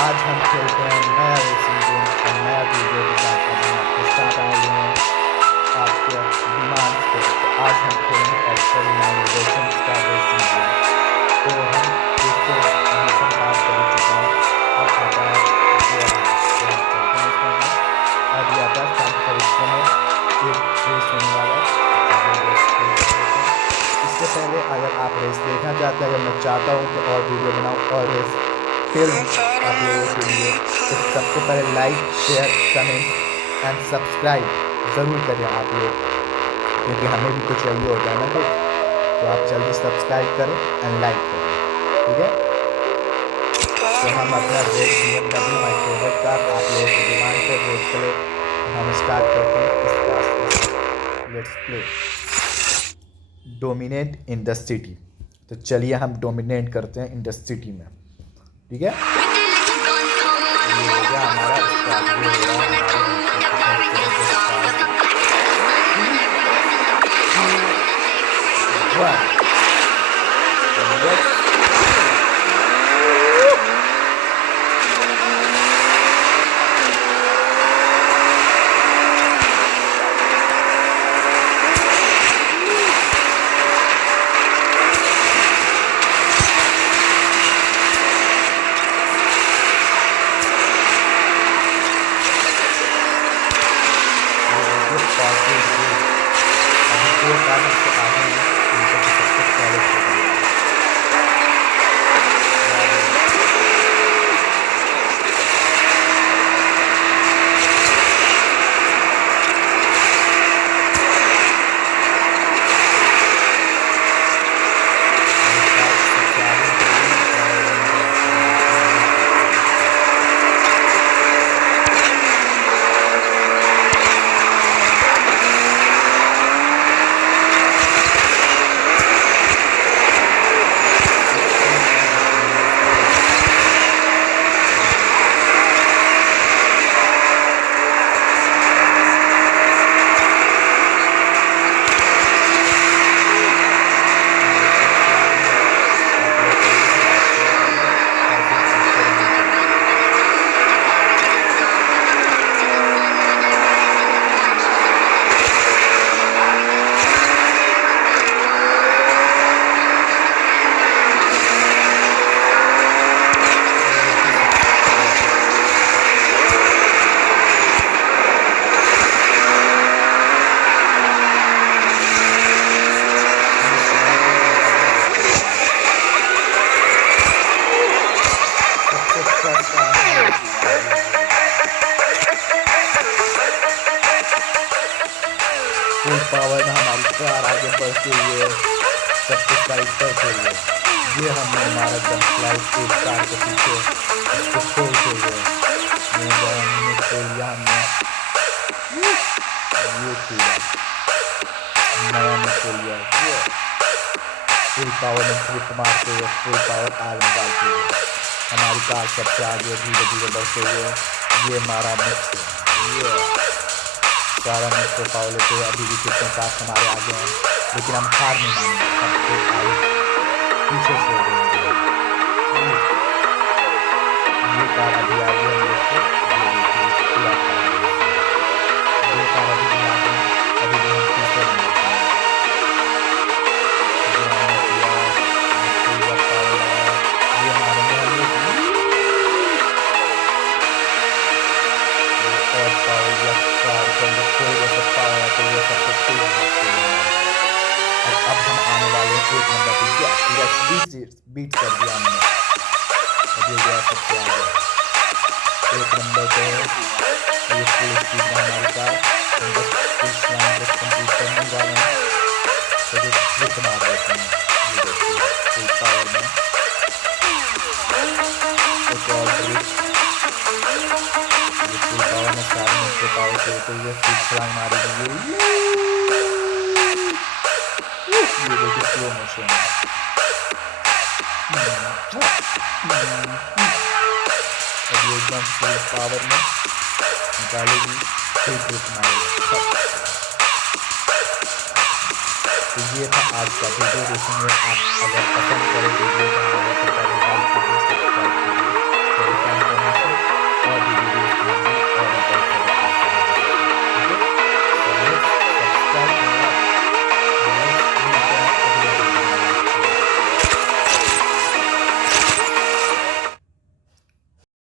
आज हम खेलते हैं नया रेसिंग गेम और नया वीडियो के साथ अब हम आपके साथ आए हुए हैं आपके डिमांड पे। तो आज हम खेलेंगे एक्स्ट्रा लाइन लेजेंड्स का रेसिंग गेम। तो हम एक तो मिशन पास कर ही चुके हैं, अब आता है जो हम चलते हैं इसमें अपना। अब ये आता है सैन फ्रांसिस्को में एक रेस होने वाला है, तो चलिए एक्सप्लेन कर देते हैं। इससे पहले अगर आप रेस देखना चाहते हैं, अगर मैं चाहता हूँ कि और वीडियो बनाऊँ और रेस फिल्म आप लोगों के लिए, तो सबसे पहले like share comment and subscribe ज़रूर करें आप लोग, क्योंकि हमें भी तो चाहिए होता है ना कुछ। तो आप जल्दी सब्सक्राइब करें एंड लाइक करें, ठीक है। तो हम अपना red BMW my favourite car आप लोगों की डिमांड पर रेड कलर, तो हम स्टार्ट करते हैं इस कार से। Let's play dominate in the city. तो चलिए हम डोमिनेट करते हैं इन द सिटी में, ठीक है। ये हो गया हमारा स्टार्ट, ये हो रहा है हमारे नीचे की तरफ से स्टार्ट। अभी दो कारण से आगे हैं, उनको तो सबसे पहले छोड़ दिया। फुल पावर में हमारी कार आगे बढ़ती हुई है, सबको स्लाइड करते हुए। ये हमने हमारा जब स्लाइड की कार के पीछे इसको खोलते हुए हमने खोल लिया, हमने ये किया नया में खोल लिया। ये फुल पावर में ड्रिफ्ट मारते हुए, फुल पावर आर्म डालते हुए हमारी कार सबसे आगे धीरे धीरे बढ़ते हुए। ये हमारा मिक्स है, ये सारा मिक्स पावर लेते हुए अभी भी कितने कार हमारे आगे हैं, लेकिन हम हार नहीं मानेंगे, सबको आगे पीछे छोड़ देंगे। ये कार अभी आगे हम लोग को पूरा ये कार अभी भी आगे, अभी भी हम पीछे नहीं होते हैं। ये हमारे में हम लोग और पावर या कार के अंदर कोई जैसे पावर है तो ये सबसे तेज भागते हैं। और अब हम आने वाले हैं एक नंबर पे, पूरा बीट कर दिया हमने। अब ये गया सबसे आगे एक नंबर पे है, ये फुल स्पीड में हमारी कार। हम बस इस लाइन को कंप्लीट करने वाले हैं, तो जो ट्रिक मार देते हैं। ये देखिए फुल पावर में एक और ट्रिक, फुल पावर में सारे मिक्स पावर से होते हुए फिर छलांग मारेगी। ये देखिए स्लो मोशन में अब ये एकदम फुल पावर में निकालेगी, फिर ट्रिक मारेगी। तो ये था आज का वीडियो। इसमें आप अगर पसंद करें वीडियो तो